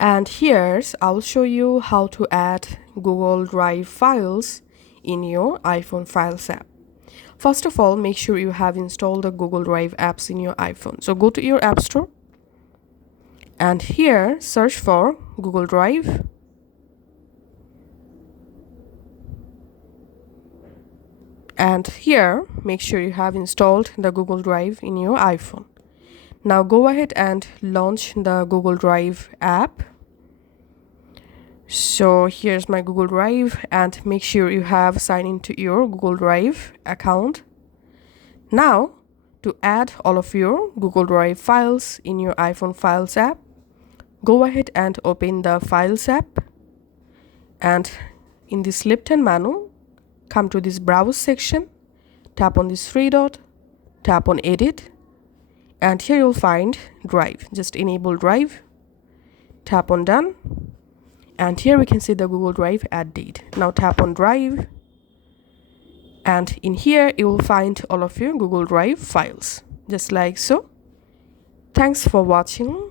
And here's I'll show you how to add Google Drive files in your iPhone Files app. First of all, make sure you have installed the Google Drive apps in your iPhone. So go to your App Store and here search for Google Drive. And here make sure you have installed the Google Drive in your iPhone. Now go ahead and launch the Google Drive app. So here's my Google Drive and make sure you have signed into your Google Drive account. Now to add all of your Google Drive files in your iPhone Files app, go ahead and open the Files app and in this left-hand menu, come to this Browse section, tap on this three dot, tap on Edit, and here you'll find Drive. Just enable Drive, tap on Done, and here we can see the Google Drive add date. Now tap on Drive, and in here you will find all of your Google Drive files, just like so. Thanks for watching.